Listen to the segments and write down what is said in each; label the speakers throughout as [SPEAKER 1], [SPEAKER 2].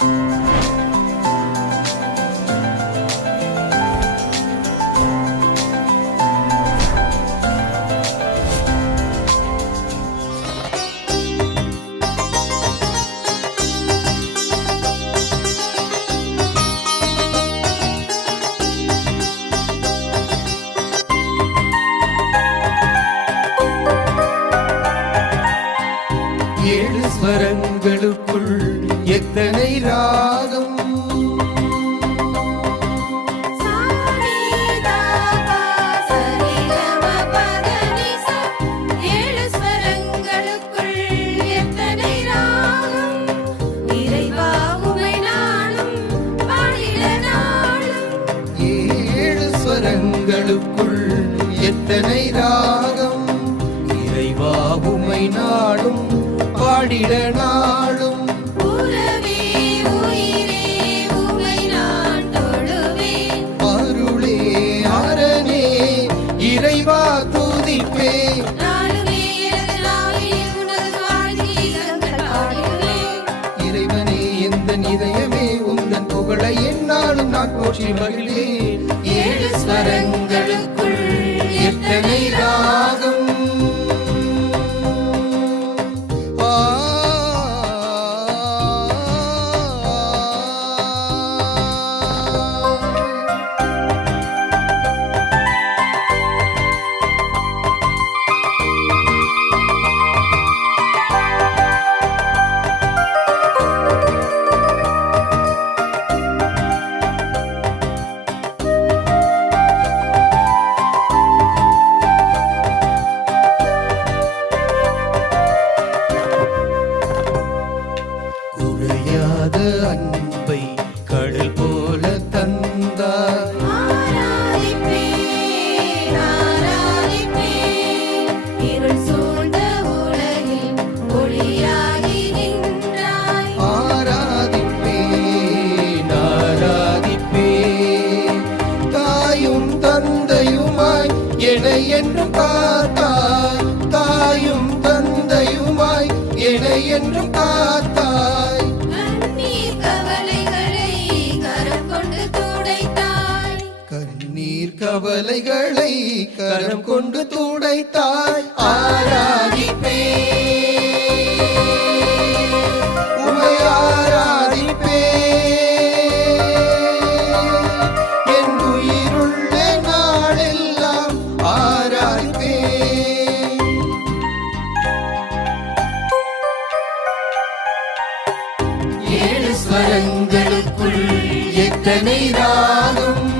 [SPEAKER 1] ஏழு எத்தனை ராகம்
[SPEAKER 2] இறைவா உமை
[SPEAKER 1] நாடும் பாடிட
[SPEAKER 2] தொழுவேன்.
[SPEAKER 1] அருளே அரணே இறைவா துதிப்பே. இறைவனே எந்த இதயமே உந்தன் புகழை என்னாலும் நான் போற்றி மகிழ்வேன். குறையாத அன்பை கடல் போல தந்தார். தந்தையுமாய் என என்றும் காத்தாய் தாயும் தந்தையுமாய் என என்றும் காத்தாய்
[SPEAKER 2] கவலைகளை கரம் கொண்டு துடைத்தாய்.
[SPEAKER 1] ஆராதிப்பேன். ஏழு ஸ்வரங்களுக்குள் எத்தனை ராகம்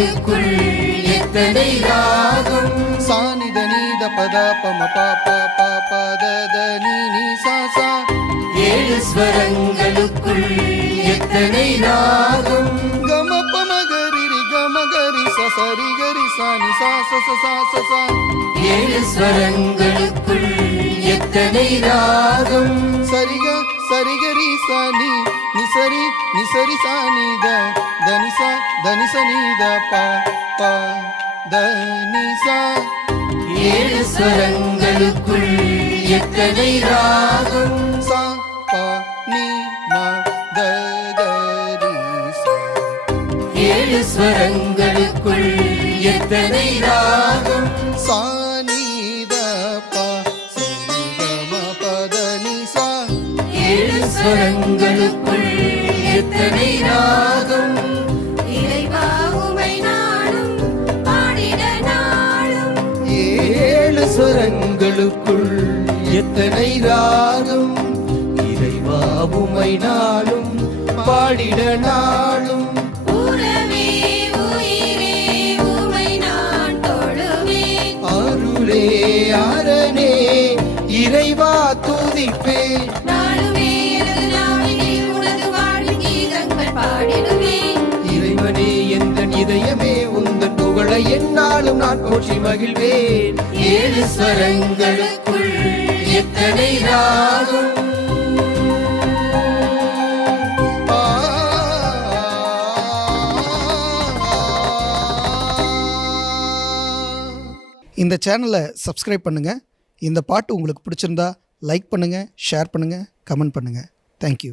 [SPEAKER 1] ஸ்வரங்களுக்குள் எத்தனை ராகம்? சானித நீத பத பம பாப்ப பாப்ப தத நீ நீ சா. சா ஏழு ஸ்வரங்களுக்குள் எத்தனை ராகம்? கம பம கரி கம கரி சரி கரி சா நி சா ச ச சா ச ஏழு ஸ்வரங்களுக்குள் எத்தனை ராகம்?
[SPEAKER 3] சரிக சரிகரி சாணி நிசரி நிசரி சாணித தனிசா நீத பா பா தனிசா.
[SPEAKER 1] ஏழு ஸ்வரங்களுக்குள் எத்தனை ராகம்?
[SPEAKER 3] சா பா நீ மா த கரி சா.
[SPEAKER 1] ஏழு ஸ்வரங்களுக்குள் எத்தனை ராகம்?
[SPEAKER 3] சாணித பா சரிகம பத நிசா
[SPEAKER 1] ஏழு ஸ்வரங்களுக்குள் எத்தனை ராகம்? எத்தனை ராகம் இறைவா உமை நாளும் பாடிட நாளும். அருளே அரணே இறைவா
[SPEAKER 2] பாடிடுவேன்
[SPEAKER 1] இறைவனே எந்த இதயமே உந்தன் புகழை என்னாலும் நான் போற்றி மகிழ்வேன். ஏழு ஸ்வரங்களுக்குள் எத்தனை
[SPEAKER 3] நாளும் இந்த சேனலை சப்ஸ்கிரைப் பண்ணுங்கள் இந்த பாட்டு உங்களுக்கு பிடிச்சிருந்தா லைக் பண்ணுங்கள் ஷேர் பண்ணுங்கள் கமெண்ட் பண்ணுங்கள் தேங்க்யூ